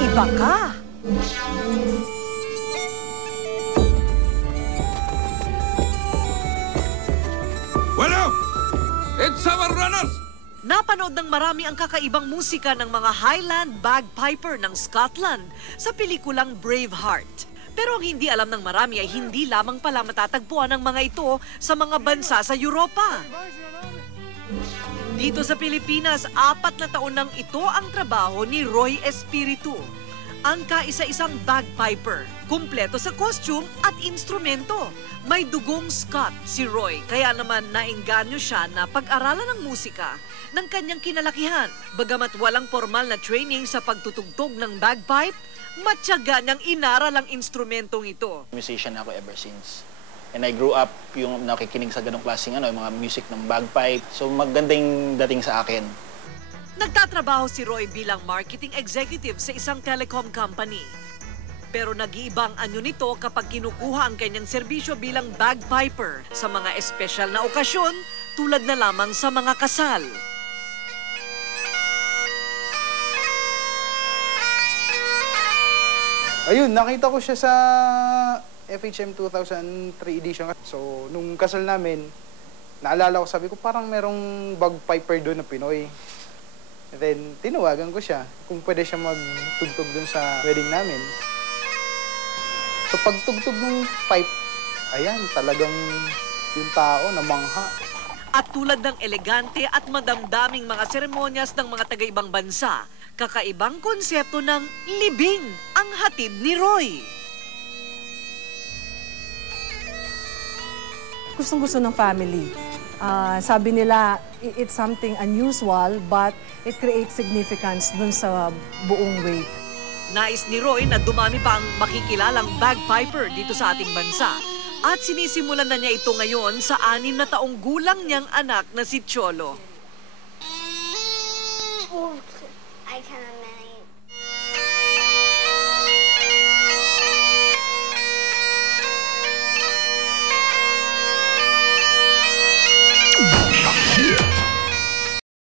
Iba ka. Well, it's our runners! Napanood ng marami ang kakaibang musika ng mga Highland bagpiper ng Scotland sa pelikulang Braveheart. Pero ang hindi alam ng marami ay hindi lamang pala matatagpuan ang mga ito sa mga bansa sa Europa. Dito sa Pilipinas, 4 na taon nang ito ang trabaho ni Roy Espiritu. Ang kaisa-isang bagpiper, kumpleto sa costume at instrumento. May dugong Scot si Roy, kaya naman naengganyo siya na pag-aralan ng musika ng kanyang kinalakihan. Bagamat walang formal na training sa pagtutugtog ng bagpipe, matyaga niyang inaral ang instrumentong ito. Musician ako ever since. And I grew up yung nakikinig sa ganong klaseng yung mga music ng bagpipe. So magandang dating sa akin. Nagtatrabaho si Roy bilang marketing executive sa isang telecom company. Pero nag-iibang anyo nito kapag kinukuha ang kanyang serbisyo bilang bagpiper sa mga espesyal na okasyon tulad na lamang sa mga kasal. Ayun, nakita ko siya sa FHM 2003 edition. So, nung kasal namin, naalala ko, sabi ko, parang merong bagpiper doon na Pinoy. And then, tinawagan ko siya kung pwede siya magtugtog doon sa wedding namin. So, pagtugtog ng pipe, ayan, talagang yung tao namangha. At tulad ng elegante at madamdaming mga seremonyas ng mga taga-ibang bansa, kakaibang konsepto ng libing ang hatid ni Roy. Gustong-gusto ng family. Sabi nila, it's something unusual but it creates significance dun sa buong wake. Nais ni Roy na dumami pa ang makikilalang bagpiper dito sa ating bansa. At sinisimulan na niya ito ngayon sa 6 na taong gulang niyang anak na si Cholo. I can imagine.